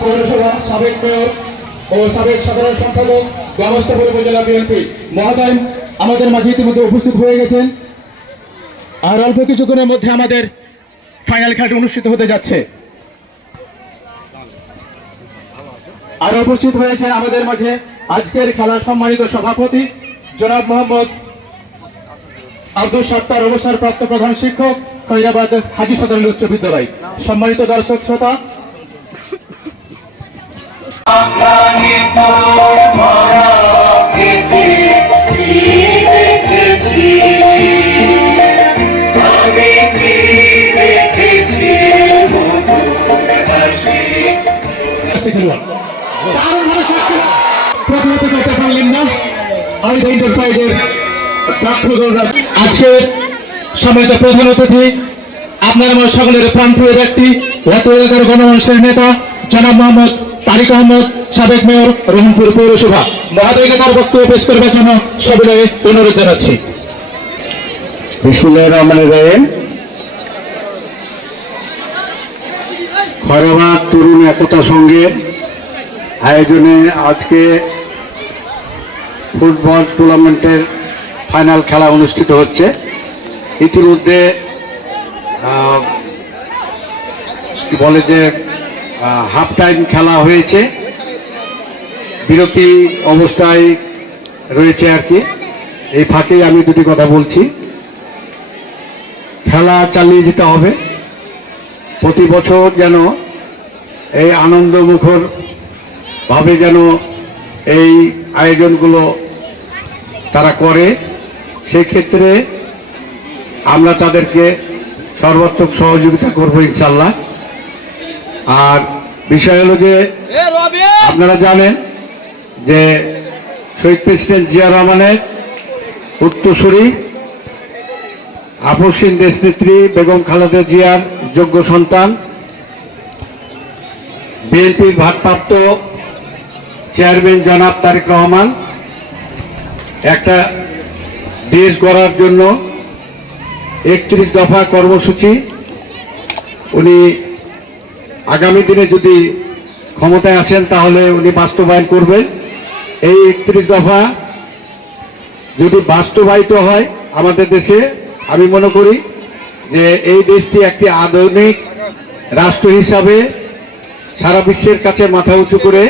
পৌরসভা সাবেক মেয়র ও সাবেক সাধারণ সম্পাদক ব্যবস্থাপনা উপজেলা বিএনপি মহোদয় আমাদের মাঝে ইতিমধ্যে উপস্থিত হয়ে গেছেন। আর অল্প কিছুক্ষণের মধ্যে আমাদের ফাইনাল খেলাটি অনুষ্ঠিত হতে যাচ্ছে। আর উপস্থিত হয়েছেন আমাদের মাঝে আজকের খেলার সম্মানিত সভাপতি জনাব মোহাম্মদ আব্দুল সত্তার অবসরপ্রাপ্ত প্রধান শিক্ষক খৈরাবাদ হাজী সদর উচ্চ বিদ্যালয়। সম্মানিত দর্শক শ্রোতা, আজকের সম্মানিত প্রধান অতিথি আপনার আমার সকলের প্রান্তীয় ব্যক্তি গণমানুষের নেতা জনাব মোহাম্মদ তারিক আহমদ সাবেক মেয়র রহিমপুর পৌরসভা মহোদয়কে তার বক্তব্য পেশ করবার জন্য সবিনয়ে অনুরোধ জানাচ্ছি। বিসমিল্লাহির রহমানির রহিম। খয়রাবাদ তরুণ একতা সংঘের আয়োজনে আজকে ফুটবল টুর্নামেন্টের ফাইনাল খেলা অনুষ্ঠিত হচ্ছে। ইতিমধ্যে বলে যে হাফ টাইম খেলা হয়েছে, বিরতি অবস্থায় রয়েছে আর কি। এই ফাঁকে আমি দুটি কথা বলছি। খেলা চালিয়ে যেতে হবে, প্রতি বছর যেন এই আনন্দমুখর ভাবে যেন এই আয়োজনগুলো তারা করে, সেই ক্ষেত্রে আমরা তাদেরকে সর্বাত্মক সহযোগিতা করবো ইনশাল্লাহ। আর বিষয় হলো যে আপনারা জানেন যে শহীদ প্রেসিডেন্ট জিয়া রহমানের উত্তরসূরি আপসহীন দেশনেত্রী বেগম খালেদা জিয়ার যোগ্য সন্তান, বিএনপির ভারপ্রাপ্ত চেয়ারম্যান জনাব তারেক রহমান একটা দেশ গড়ার জন্য 31 দফা কর্মসূচি উনি আগামী দিনে যদি ক্ষমতায় আসেন তাহলে উনি বাস্তবায়ন করবেন। এই 31 দফা যদি বাস্তবায়িত হয় আমাদের দেশে, আমি মনে করি যে এই দেশটি একটি আধুনিক রাষ্ট্র হিসাবে সারা বিশ্বের কাছে মাথা উঁচু করে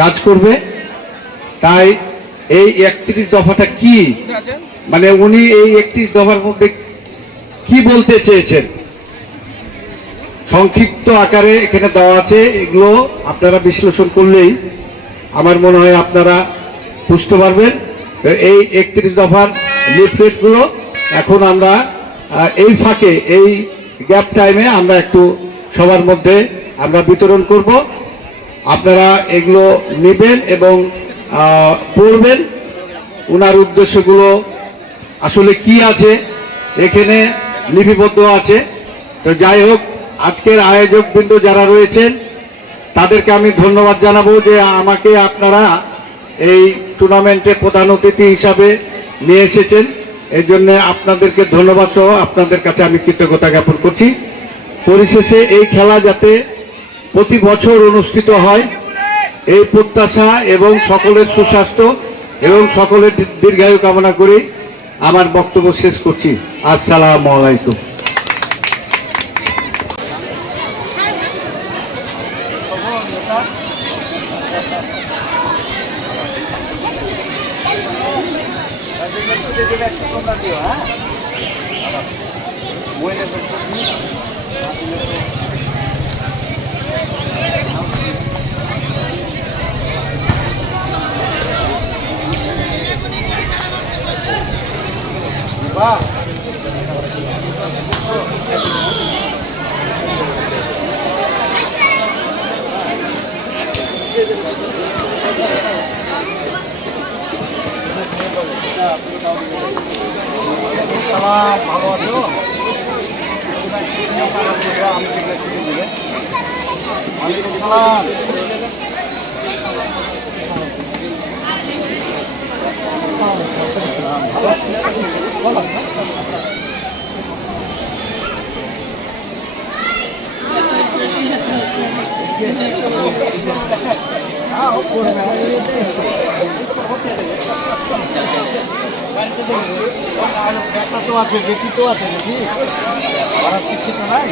কাজ করবে। তাই এই 31 দফাটা কি, মানে উনি এই 31 দফার মধ্যে কি বলতে চেয়েছেন সংক্ষিপ্ত আকারে এখানে দেওয়া আছে। এগুলো আপনারা বিশ্লেষণ করলেই আমার মনে হয় আপনারা বুঝতে পারবেন। এই 31 দফার লিফলেটগুলো এখন আমরা এই ফাঁকে, এই গ্যাপ টাইমে আমরা একটু সবার মধ্যে আমরা বিতরণ করব। আপনারা এগুলো নেবেন এবং পড়বেন, ওনার উদ্দেশ্যগুলো আসলে কি আছে এখানে লিপিবদ্ধ আছে। তো যাই হোক, আজকের আয়োজকবৃন্দ যারা রয়েছেন তাদেরকে আমি ধন্যবাদ জানাবো যে আমাকে আপনারা এই টুর্নামেন্টে প্রধান অতিথি হিসাবে নিয়ে এসেছেন। এই জন্য আপনাদেরকে ধন্যবাদ সহ আপনাদের কাছে আমি কৃতজ্ঞতা জ্ঞাপন করছি। পরিশেষে এই খেলা যাতে প্রতি বছর অনুষ্ঠিত হয় এই প্রত্যাশা এবং সকলের সুস্বাস্থ্য এবং সকলের দীর্ঘায়ু কামনা করে আমার বক্তব্য শেষ করছি। আসসালামু আলাইকুম। ভালো আছো? আমি তো আছে, বেটি তো আছে নাকি? ওরা শিক্ষিত নাই।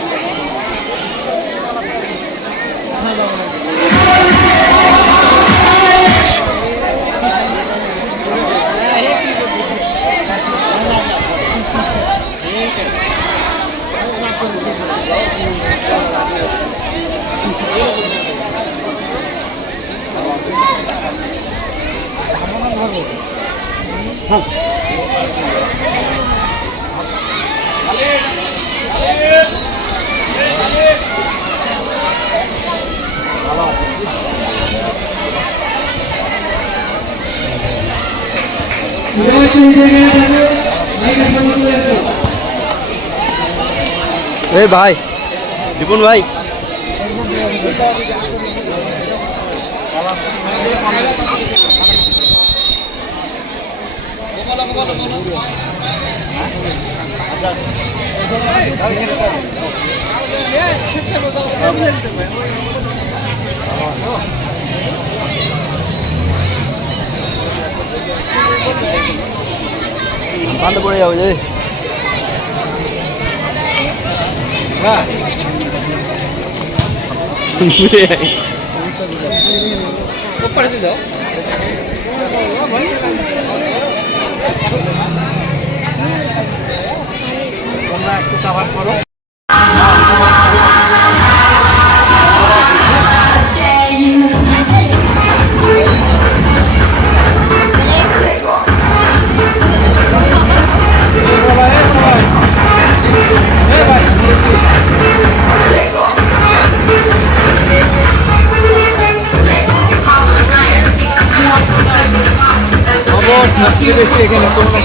এই ভাই দীপন ভাই বন্ধ পড়ে যাবে যে তোমরা একটু কাভার করো। খবর থাকলে বেশি এখানে তোমরা